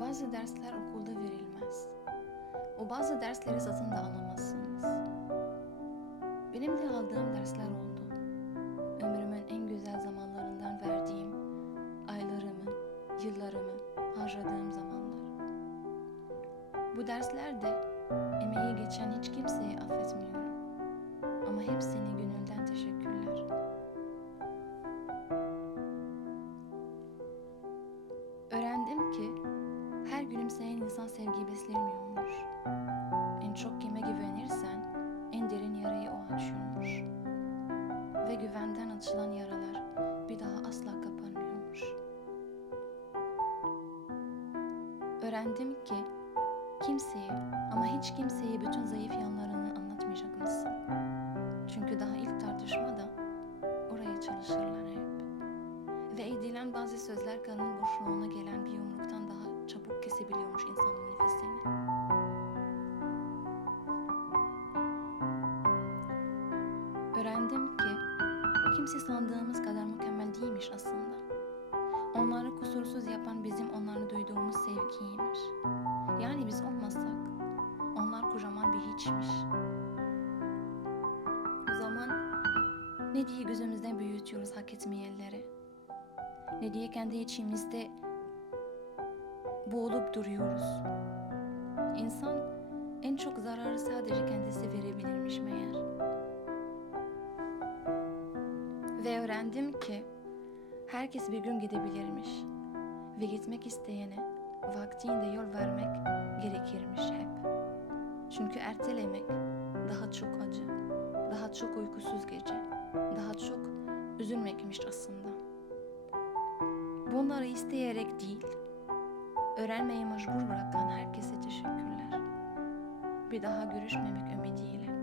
Bazı dersler okulda verilmez. O bazı dersleri satın da alamazsınız. Benim de aldığım dersler oldu. Ömrümün en güzel zamanlarından verdiğim, aylarımı, yıllarımı harcadığım zamanlar. Bu derslerde emeği geçen hiç kimseyi sevgi beslemiyormuş. En çok kime güvenirsen en derin yarayı o açıyormuş. Ve güvenden açılan yaralar bir daha asla kapanmıyormuş. Öğrendim ki kimseye ama hiç kimseye bütün zayıf yanlarını anlatmayacak mısın? Çünkü daha ilk tartışmada oraya çalışırlar hep. Ve edilen bazı sözler karın boşluğuna gelen bir yumruktan daha çabuk kesebiliyormuş insanın nefesini. Öğrendim ki kimse sandığımız kadar mükemmel değilmiş aslında. Onları kusursuz yapan bizim onları duyduğumuz sevgiymiş. Yani biz olmasak onlar kocaman bir hiçmiş. O zaman ne diye gözümüzden büyütüyoruz hak etmeyenleri? Ne diye kendi içimizde boğulup duruyoruz? İnsan en çok zararı sadece kendisi verebilirmiş meğer. Ve öğrendim ki herkes bir gün gidebilirmiş ve gitmek isteyene vaktinde yol vermek gerekirmiş hep. Çünkü ertelemek daha çok acı, daha çok uykusuz gece, daha çok üzülmekmiş aslında. Bunları isteyerek değil, öğrenmeye mecbur bırakan herkese teşekkürler. Bir daha görüşmemek ümidiyle.